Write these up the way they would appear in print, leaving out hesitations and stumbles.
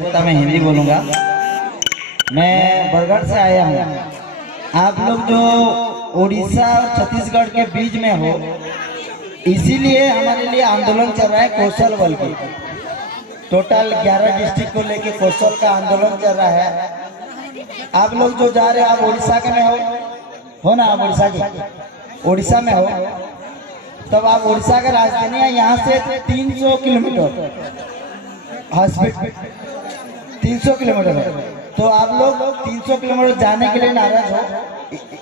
मैं हिंदी बोलूँगा। मैं बरगढ़ से आया हूँ। आप लोग जो उड़ीसा और छत्तीसगढ़ के बीच में हो, इसीलिए हमारे लिए आंदोलन चल रहा है कौशल बल की। टोटल 11 डिस्ट्रिक्ट को लेके कौशल का आंदोलन चल रहा है। आप लोग जो जा रहे हो, आप उड़ीसा के में हो ना? आप उड़ीसा के, उड़ीसा में हो, तब आप उड़ीसा का राजधानी है। यहाँ से 300 किलोमीटर हॉस्पिटल 300 किलोमीटर है। तो आप लोग 300 किलोमीटर जाने के लिए नाराज हो,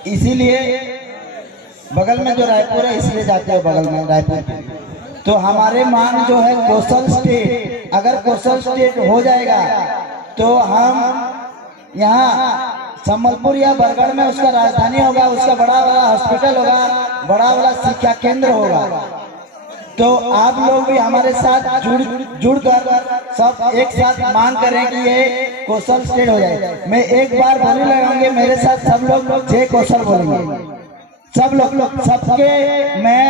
इसीलिए बगल में जो रायपुर है इसलिए जाते हो बगल में रायपुर। तो हमारे मांग जो है कोस्टल स्टेट, अगर कोस्टल स्टेट हो जाएगा तो हम यहाँ संबलपुर या बरगढ़ में उसका राजधानी होगा, उसका बड़ा बड़ा हॉस्पिटल होगा, बड़ा बड़ा शिक्षा केंद्र होगा। तो आप लोग भी हमारे साथ जुड़कर सब एक साथ मांग करें कि ये कौशल स्टेट हो जाए। मैं एक बार बोलने लगाएंगे, मेरे साथ सब लोग जय कौशल बोलेंगे। सब लोग सबके मैं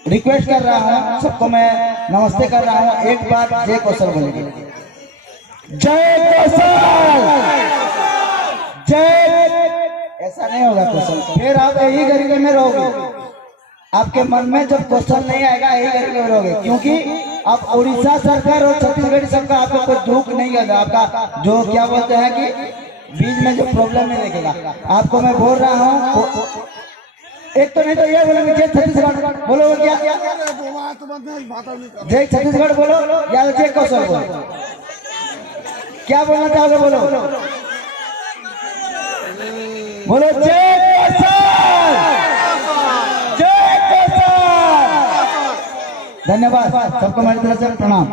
रिक्वेस्ट कर रहा हूँ, सबको मैं नमस्ते कर रहा हूँ। एक बार जय कौशल बोलेंगे। जय कौशल, जय। ऐसा नहीं होगा कौशल, फिर आप यही गरीबी में रहोगे। आपके मन में जब क्वेश्चन नहीं आएगा यही गरीबी में रहोगे, क्योंकि अब उड़ीसा सरकार और छत्तीसगढ़ सरकार आपको कोई दुख नहीं होगा। आपका जो क्या बोलते हैं कि बीच में जो प्रॉब्लम नहीं देखेगा। आपको मैं बोल रहा हूँ, एक तो नहीं तो ये बोलेंगे जय छत्तीसगढ़ बोलो, क्या जय छत्तीसगढ़ बोलो या जय कौशल बोलो, क्या बोलना चाहोगे? बोलो बोलो जय कौशल, जय कौशल। धन्यवाद सबको, मेरी तरफ से प्रणाम।